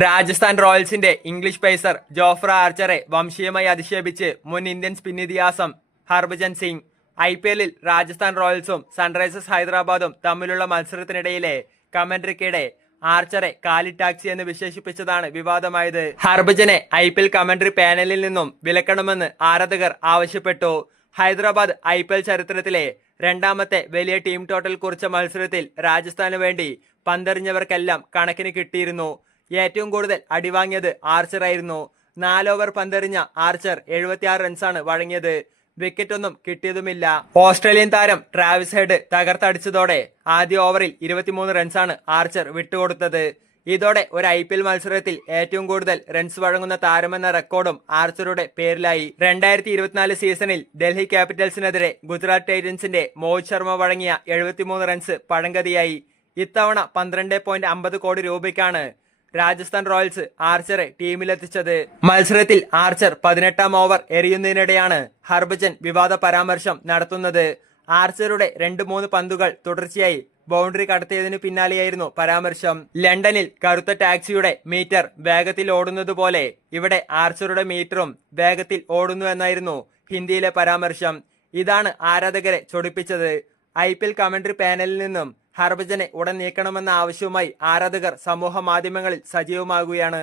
Rajasthan റോയൽസിന്റെ English pacer Jofra ആർച്ചറെ വംശീയമായി അധിക്ഷേപിച്ച് മുൻ Indian spin ഇതിഹാസം Harbhajan Singh. IPL-ൽ Rajasthan റോയൽസും Sunrisers ഹൈദരാബാദും തമ്മിലുള്ള മത്സരത്തിനിടയിലെ കമന്ററിക്കിടെ ആർച്ചറെ കാലിടാക്സി എന്ന് വിശേഷിപ്പിച്ചതാണ് വിവാദമായത്. ഹർഭജനെ IPL കമന്ററി പാനലിൽ നിന്നും വിലക്കണമെന്ന് ആരാധകർ ആവശ്യപ്പെട്ടു. ഹൈദരാബാദ് IPL ചരിത്രത്തിലെ രണ്ടാമത്തെ വലിയ ടീം ടോട്ടൽ കുറിച്ച മത്സരത്തിൽ രാജസ്ഥാനു വേണ്ടി പന്തെറിഞ്ഞവർക്കെല്ലാം കണക്കിന് കിട്ടിയിരുന്നു. ഏറ്റവും കൂടുതൽ അടിവാങ്ങിയത് ആർച്ചറായിരുന്നു. 4 ഓവർ പന്തെറിഞ്ഞ ആർച്ചർ 76 റൺസാണ് വഴങ്ങിയത്. വിക്കറ്റൊന്നും കിട്ടിയതുമില്ല. ഓസ്ട്രേലിയൻ താരം ട്രാവിസ് ഹെഡ് തകർത്തടിച്ചതോടെ ആദ്യ ഓവറിൽ 23 റൺസാണ് ആർച്ചർ വിട്ടുകൊടുത്തത്. ഇതോടെ ഒരു IPL മത്സരത്തിൽ ഏറ്റവും കൂടുതൽ റൺസ് വഴങ്ങുന്ന താരമെന്ന റെക്കോർഡും ആർച്ചറുടെ പേരിലായി. 2024 സീസണിൽ ഡൽഹി ക്യാപിറ്റൽസിനെതിരെ ഗുജറാത്ത് ടൈറ്റൻസിന്റെ മോഹിത് ശർമ്മ വഴങ്ങിയ 73 റൺസ് പഴങ്കതിയായി. ഇത്തവണ 12.50 കോടി രൂപയ്ക്കാണ് രാജസ്ഥാൻ റോയൽസ് ആർച്ചറെ ടീമിലെത്തിച്ചത്. മത്സരത്തിൽ ആർച്ചർ 18-ാം ഓവർ എറിയുന്നതിനിടെയാണ് ഹർഭജൻ വിവാദ പരാമർശം നടത്തുന്നത്. ആർച്ചറുടെ 2-3 പന്തുകൾ തുടർച്ചയായി ബൗണ്ടറി കടത്തിയതിനു പിന്നാലെയായിരുന്നു പരാമർശം. ലണ്ടനിൽ കറുത്ത ടാക്സിയുടെ മീറ്റർ വേഗത്തിൽ ഓടുന്നത് പോലെ ഇവിടെ ആർച്ചറുടെ മീറ്ററും വേഗത്തിൽ ഓടുന്നു എന്നായിരുന്നു ഹിന്ദിയിലെ പരാമർശം. ഇതാണ് ആരാധകരെ ചൊടിപ്പിച്ചത്. IPL കമന്ററി പാനലിൽ നിന്നും ഹർഭജനെ ഉടൻ നീക്കണമെന്ന ആവശ്യവുമായി ആരാധകർ സമൂഹ മാധ്യമങ്ങളിൽ സജീവമാകുകയാണ്.